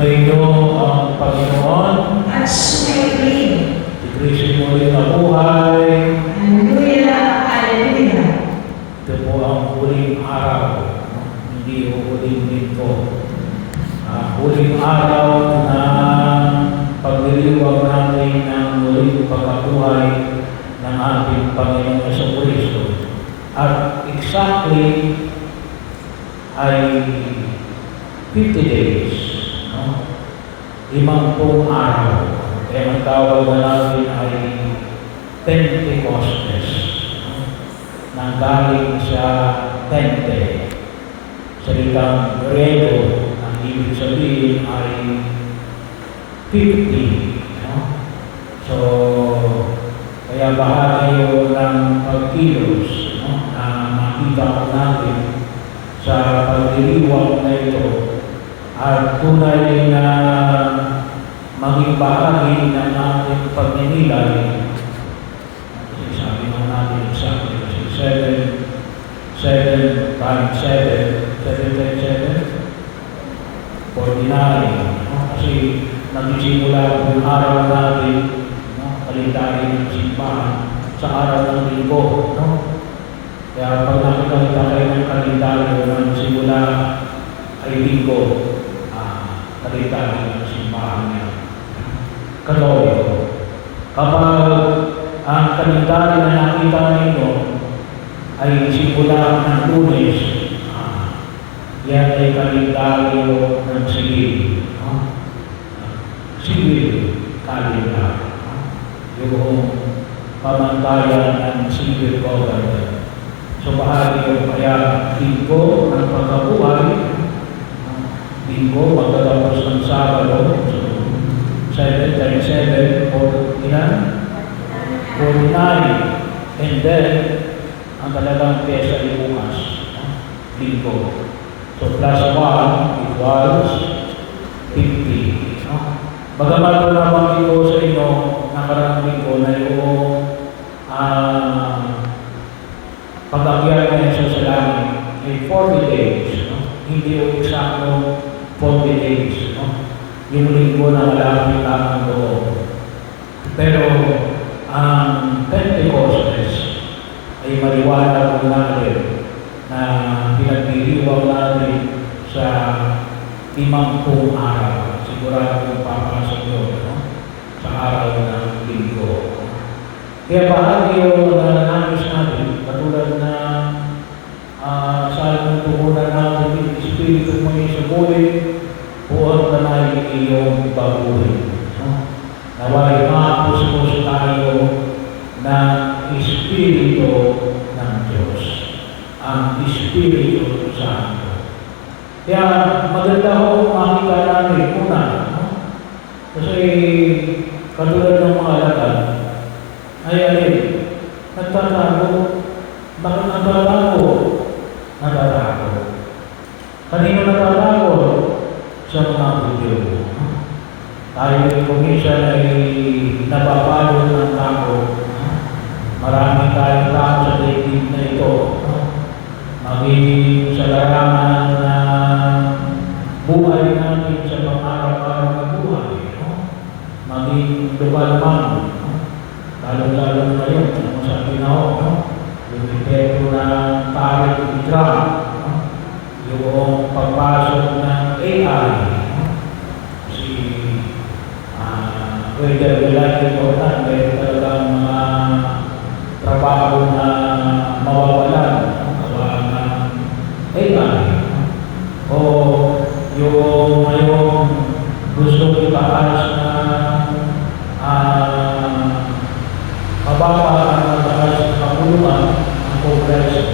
Sumainyo ang Panginoon. At sumayin. Ikrisin mo rin ang buhay. Hallelujah, hallelujah. Ito po ang huling araw. Hindi o huling linggo. Huling araw na pagdiriwang natin ng muling pagkabuhay ng ating Panginoon Jesucristo. At exactly ay 50 days. 50 araw. Kaya ang tawag na natin ay Pentecostes. Nanggaling sa Pente. Salitang Grego, ang ibig sabihin ay 50. So, kaya bahagi yun ng pagkilos na makita ko natin sa pagdiriwang na ito. At tunay na maging bahagi ng ating pagninilay. Sabi nga natin exactly kasi 7 times 7 times 7, 49. Kasi nagsisimula ang araw natin, kalendaryo ng simbahan sa araw ng linggo. Kaya pag nakikita kayo ng kalendaryo ng simula ay linggo, kalendaryo ng simbahan niya. Katoliko. Kapag ang kalendaryo na nakita ninyo ay simula ng Lunes, yan ay kalendaryo ng civil. Civil calendar. Yung pamantayan ng civil government. So bahagi yung kaya linggo ng pagkabuhay, linggo magtatapos ng Sabado, 7 times 7, 49. And then, ang talagang pesa ay bukas, linggo. So plus 1 equals 50. Bagamat ko naman ito sa inyo, nakarang linggo na yung pag-akyat na isa sa langit ay 40 days. Hindi yung eksakto 40 days. Yung linggo na malapit lamang doon. Pero ang Pentecostes ay maliwanag ko natin na pinagdiriwang natin sa 50 araw. Sigurado yung papasok yun sa araw ng linggo. Kaya bahagi yung nanamis natin, katulad na sa ating tukunan natin, Espiritu mo yung subuhin, buwan ka na yung iyong baguhin. Naway mapustos tayo ng Espiritu ng Diyos. Ang Espiritu Santo. Kaya maganda ho makita namin muna. Kasi katulad ng mga alagad, ay alin, nagtatago. Bakit nagtatago? Nagtatago. Kanino nagtatago? Sa mga Hudyo. Tayo kuminsan ay napapalo ng tago. Marami tayong tao sa daigdig na ito. Maging sa larangan na buhay natin sa pang-araw-araw na buhay. Maging lokal man. Lalo-lalo na ngayon, ang sabi na ako, yung epekto ng target idram, yung pagpasok ng AI, whether we like it or not, may talagang mga trabaho na mawawalan ng AI. O yung ngayong gusto itaas na mababa ang mataas na kapuluan ng Kongreso.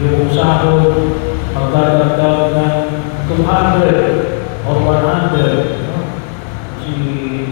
Yung sahod magdadagdag ng 200 or 100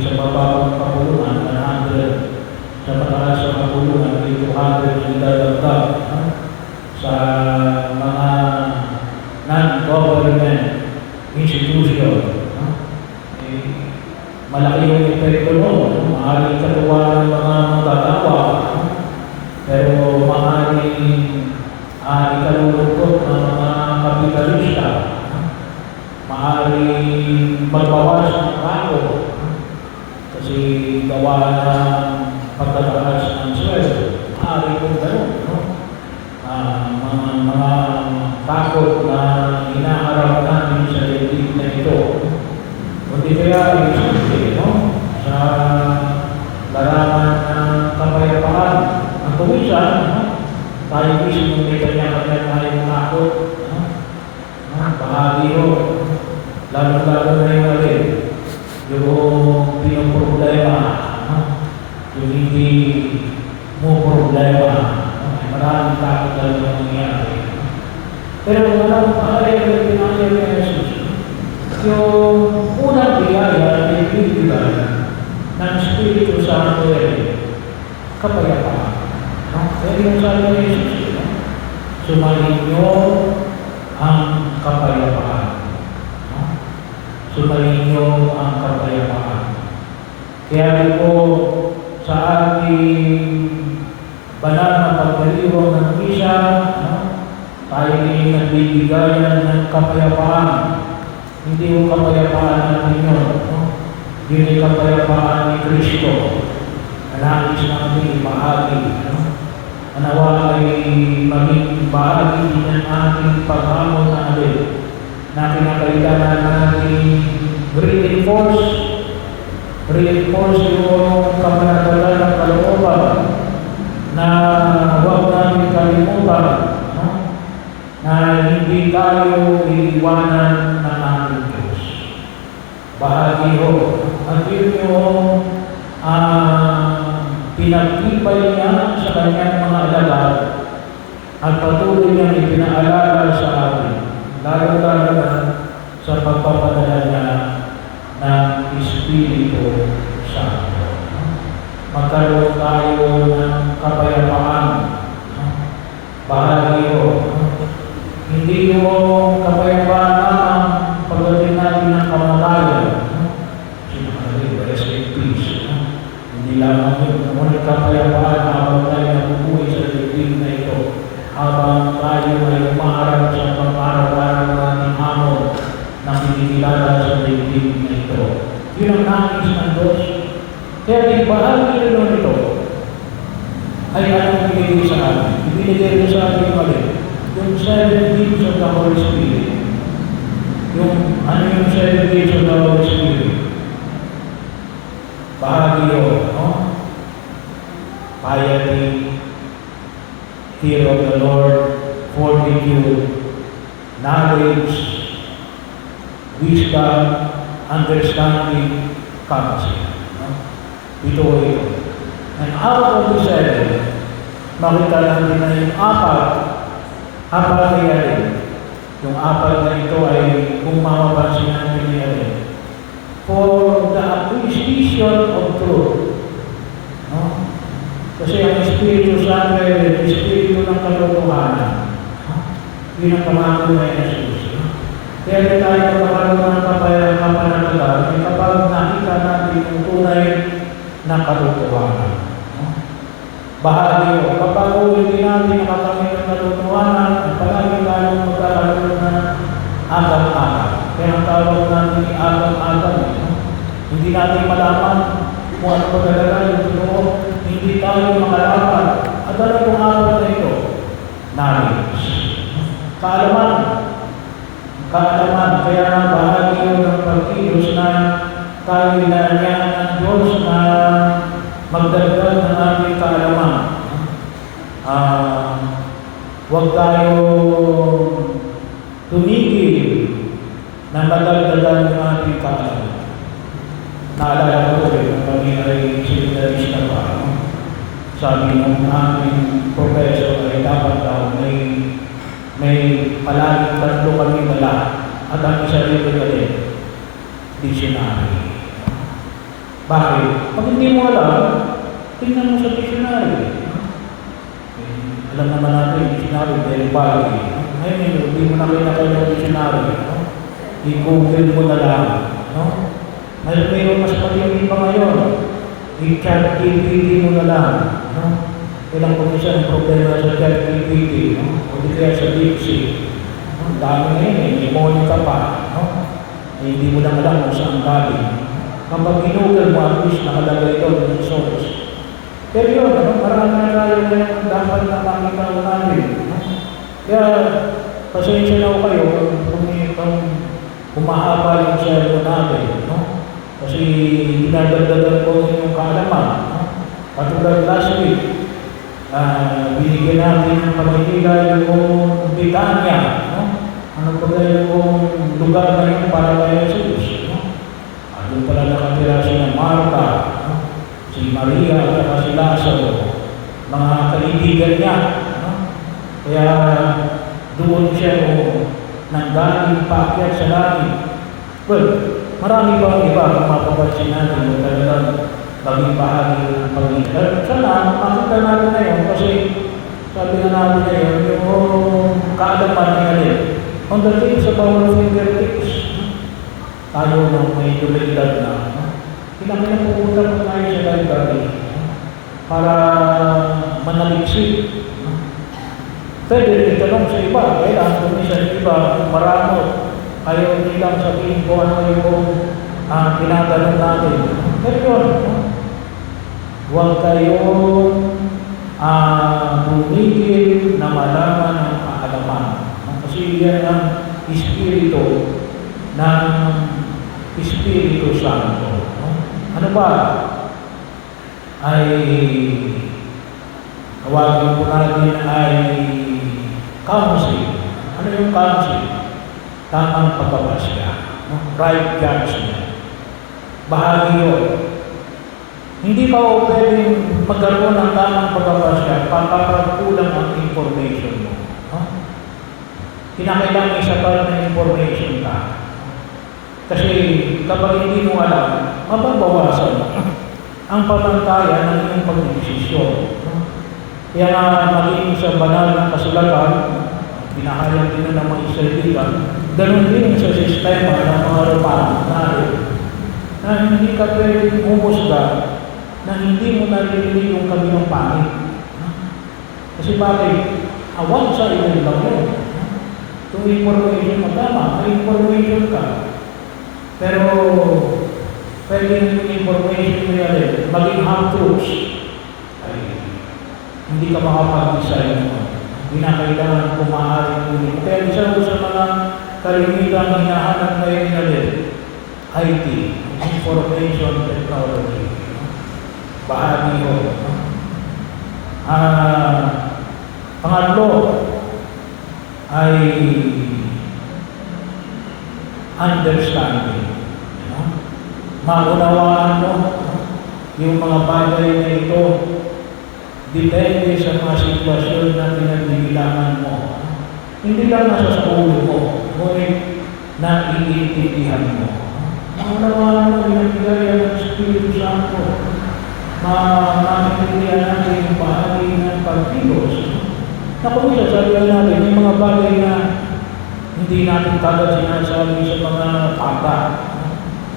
sa mababang kapuluan, 100 sa mataas sa kapuluan, 200 ang idadagdag sa mga non-government institution. Malaki yung epekto noon. Maaaring katuwa ng mga magtatawa, pero maaaring ikalulungkot ng mga kapitalista. Maaaring takot na inaharap natin sa daigdig na ito. Kundi kaya isipin, no? Sa larangan ng kapayapaan. Ang kumisan, no? Tayo mismo may kanya-kanya tayong takot. No? Bahagi ho. Lalo-lalo na yung alin. Yung pinoproblema. No? Yung hindi mo problema. Maraming takot talaga nangyayari. Pero walang pahalaga na pinangyayari ng Jesus. Yung unang biyaya na ibibigay ng Espiritu Santo ay kapayapaan. Kaya yung sabi ng Jesus, sumayin niyo ang kapayapaan. Sumayin niyo ang kapayapaan. Kaya po sa ating banal na pagdiriwang ng misa, tayo ay nagbibigayan ng kapayapaan. Hindi yung kapayapaan natin yun. Yun ay kapayapaan ni Kristo. Nais natin ibahagi. Nawa ay maging bahagi din ng ating paghamon natin na kinakailangan natin reinforce yung kamanagalan ng kalooban na huwag namin kalimutan na hindi tayo iiwanan ng ating Diyos. Bahagi ho. At yun yung pinagtibay niya sa kanyang mga alagad at patuloy niyang ipinaalala sa atin, lalo-lalo na sa pagpapadala niya ng Espiritu Santo. Magkaroon tayo ng kapayapaan. Bahagi ho. Hindi yung kapayapaan naman pagdating natin ng kamatayan. Sinabi, rest in peace. Hindi lamang yun. Ngunit kapayapaan habang tayo nabubuhay sa daigdig na ito. Habang tayo ay umaharap sa pang-araw-araw nating hamon na kinikilala sa daigdig na ito. Yun ang nangis ng Diyos. Kaya di bahagi rin ito ay anong binigay sa atin. Ibinigay rin sa atin ulit. Yung 7 gifts of the Holy Spirit. Yung 7 gifts of the Holy Spirit. Bahagi yun, no? Piety, fear of the Lord, fortitude, knowledge, wisdom, understanding, counsel. No? Ito. And out of the 7, makita natin na yung apat na yan. Yung apat na ito ay kung mapapansin natin yan. For the appreciation of truth. No? Kasi ang Espiritu Santo ay Espiritu ng katotohanan. Yun ang pamangkin na Jesus. Kaya tayo magkakaroon ng kapananagal kapag nakita natin yung tunay na katotohanan. Bahagi o kapag hindi natin nakakamit ng katotohanan, palagi tayong magkakaroon ng agam-agam. Kaya ang tawag natin ni agam-agam. Hindi natin malaman kung ano pa talaga yung totoo. Hindi tayo makalaman. At ano itong apat na ito? Knowledge. Kaalaman. Kaya bahagi yun ng pagkilos na tayo inanyahan ng Diyos na magdagdag ng ating kaalaman. Huwag tayo tumigil na madagdagan ng ating kaalaman. Naalala ko nung kami ay seminarista pa. Sabi ng aming professor ay dapat daw may palaging 3 kami dala at ang isa rito galing dictionary. Bakit? Pag hindi mo alam, tingnan mo sa dictionary. Alam naman natin, dictionary, very valid. Ngayon, hindi mo na kinakaya ng dictionary. I-google mo na lang. Mayroon mas matindi pa ngayon. I-chat-GPT mo na lang. Ilang komisyon problema sa chat-GPT. O di kaya sa DeepSeek. Dami na yun, may Monica pa. Hindi mo lang alam kung saan galing. Kapag ginugol mo, at least nakalagay ito ng source. Pero yun, marami na tayo na dapat na makita natin. Kaya, pasensya na ko kayo kung humahaba yung servo natin, no? Kasi dinadagdagan ko yung kaalaman, no? Katulad last week, binigyan natin ng pamilya yung Bitanya, no? Ano pa yung lugar na yun para kay Jesus, no? Doon pala nakatira si Marta, no? Si Maria at si Lazaro, mga kaibigan niya, no? Kaya doon siya nanggaling paakyat sa langit. Well, marami pa iba kung mapapansin natin yung talagang maging bahagi ng Panginoon. Sana makita natin na yun kasi sabi na natin na yun, yung kaalaman niya rin. On the tips of our fingertips, tayo nang may dumilidad na, pupunta po tayo sa library para manaliksik. Pwede itanong sa iba, kailangan kung isa sa iba, maramo, ayaw nilang sabihin ko ano yung tinatanong natin. Pero yun, huwag kayong bumigil na malaman ang kaalaman. Kasi yan ang Espiritu ng Espiritu Santo. Ano ba? Ay tawagin po natin ay counsel. Ano yung counsel? Tamang pagbabasya. Right judgment. Bahagi yun. Hindi ka pwedeng magkaroon ng tamang pagbabasya kapag kulang ang information mo. Kinakailangan may sapat na information ka. Kasi kapag hindi mo alam, mababawasan ang pamantayan ng iyong pagdesisyon. Kaya nga maging sa banal ng kasulatan, pinahayag din ng mga Israelitan, ganun din sa sistema ng mga Romano natin, na hindi ka pwedeng humusga na hindi mo naririnig yung kanilang pangit. Kasi bakit? One sided lang yun. Itong information mo, tama, may information ka. Pero pwedeng yung information mo yan maging half-truths. Hindi ka makapag-design mo. Hindi na kailangan kumahari mo. Kaya isa ko sa mga kalimitan ng hinahanap ngayon natin, IT, Information Technology. Bahagi ko. Pangatlo ay understanding. Maunawaan mo yung mga bagay na ito. Depende sa mga sitwasyon na pinagbibilangan mo. Hindi lang nasa sa ulo mo, ngunit naiintindihan mo. Maunawaan mo yung pinagbigayan ng Espiritu Santo. Maintindihan natin yung bahagi ng pagkilos. Na kung isa, sabi natin, yung mga bagay na hindi natin kagad sinasabi sa mga bata.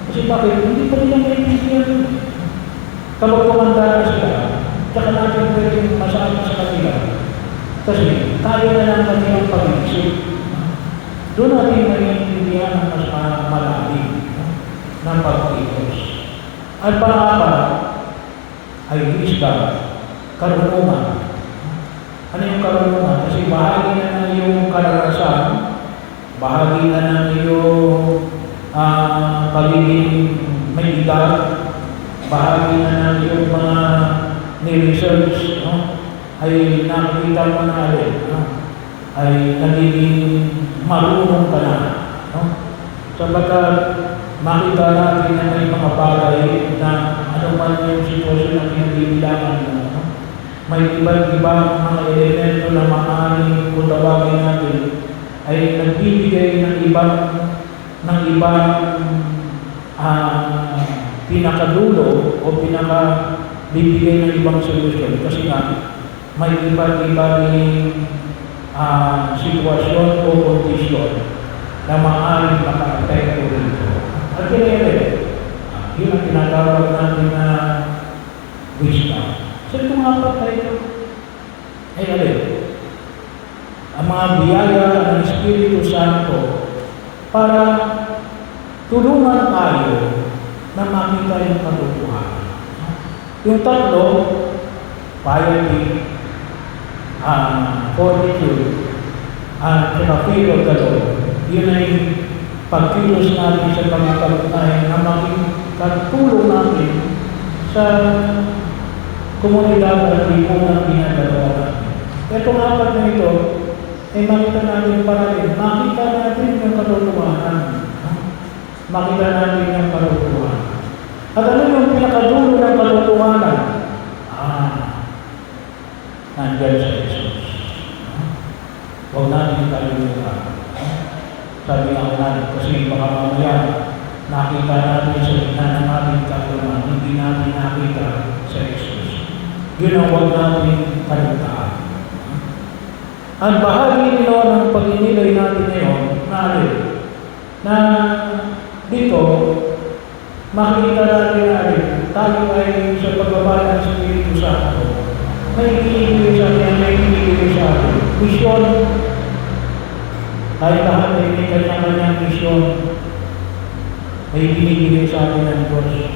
Kasi bakit? Hindi pa nila maintindihan. Kapag kumanda na sila, tsaka natin pwedeng masabi sa kanila. Kasi tayo na lang kanilang pag-iisip. Doon natin naiintindihan ang mas malalim ng pag-ios. At pang-apat ay wisdom, karunungan. Ano yung karunungan? Kasi bahagi na ng iyong karanasan, bahagi na ng iyong pagiging may edad, bahagi na ng iyong mga ni-research, ay nakikita mo na ay nagiging marunong ka na. Sapagkat makita natin na may mga bagay na ano man yung sitwasyon na pinagbibilangan mo. May iba't ibang mga elemento na maaaring kung tawagin natin ay nagbibigay ng ibang pinakadulo o pinakabibigay ng ibang solusyon. Kasi nga, may iba't ibang sitwasyon o kondisyon na maaaring maka-apekto rito. At kaya yun ang tinatawag natin na wisdom. So itong apat na ito ay ang mga biyaya ng Espiritu Santo para tulungan tayo na makita yung katotohanan. Yung tatlo, piety, fortitude, at saka fear of the Lord. Yun ay pagkilos natin sa pagkakataon na maging katulong natin sa komunidad at lipunang ginagawa natin. Itong apat na ito, ay makita natin para rin. Makita natin yung katotohanan. Makita natin yung katotohanan. At ano yung pinakadulo ng katotohanan? Nandyan sa Jesus. Huwag natin kalimutan. Sabi nga natin, kasi baka mamaya nakita natin sa gitna ng ating kaluman, hindi natin nakita sa Jesus. Yun ang huwag natin kalimutan. Ang bahagi nito ng pag-inilay natin ngayon, na dito, makikita natin tayo ay sa pagbaba ng Espiritu Santo. May ibigay sa atin, may ibigay sa atin. Misyon. Tayo lahat ay may kanya-kanyang misyon. May ibinibigay sa atin ng Diyos.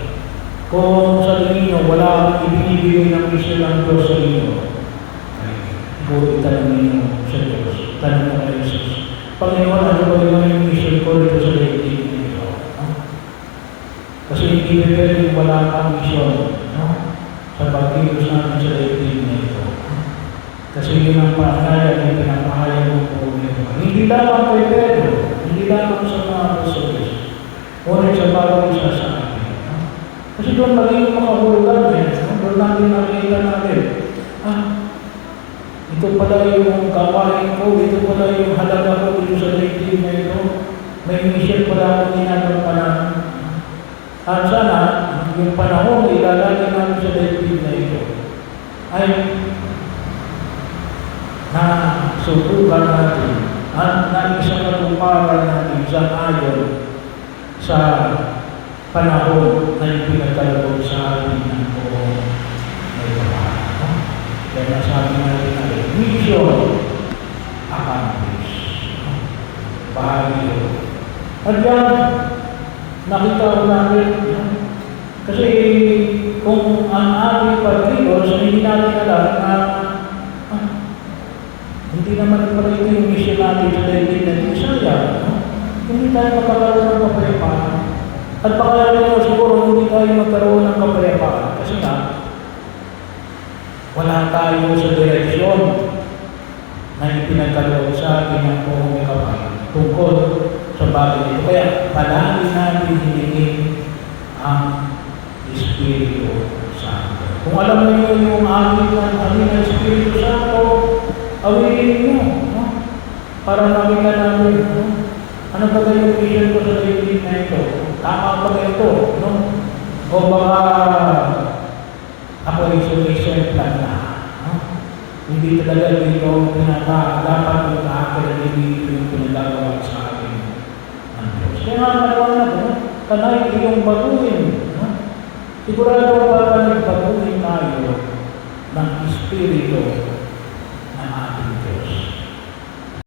Kung sa inyo, wala akong ibinibigay ng misyon ng Diyos sa inyo, ay buhay tanong ninyo sa Diyos. Tanong mo kay Jesus. Panginoon, ano ba yung mission ko dito sa daigdig nito? Kasi hindi pwede wala kang mission sa pagkilos natin sa daigdig nito. Kasi yun ang pahayag na pinapahayag mo po nito. Hindi lamang kay Pedro, hindi lamang sa mga apostles, ngunit sa bawat isa sa atin. Kasi doon maging makahulugan doon natin nakikita natin. Ito pala yung kawain ko, ito pala yung halaga ko dito sa daigdig na ito. May mission pala akong ginagampanan. At sana, yung panahon na ilalagay namin sa daigdig na ito ay na subukan natin at naisang katuparan natin sa ayon sa panahon na ipinagkalabog sa atin ng buong may babae. Kaya nasabi natin na mission accomplished. Bahagi yun. At yan, nakita ko natin, kasi kung ang ating pagkilos, hindi natin alam na hindi naman pala ito yung mission natin sa daigdig na Isaya. Hindi tayo magkakaroon ng kapayapaan. At baka rin siguro hindi tayo magkaroon ng kapayapaan. Kasi nga, wala tayo sa direksyon na ipinagkaloob sa atin ng buong kapal tungkol sa bagay ito. Kaya palagi natin hiningin ang Espiritu Santo. Kung alam niyo yung amin ng Espiritu Santo, awin niyo, para makita namin, ano ba yung mission ko sa daigdig na ito? Tama ba ito? O baka ako ay sumisiyan plan na. Hindi talaga dito dapat yung kahapon na hindi yung pinagagawa sa akin ng Diyos. Kaya nga maliwanag, kanay iyong baguhin. Sigurado ba nagbaguhin tayo ng Espiritu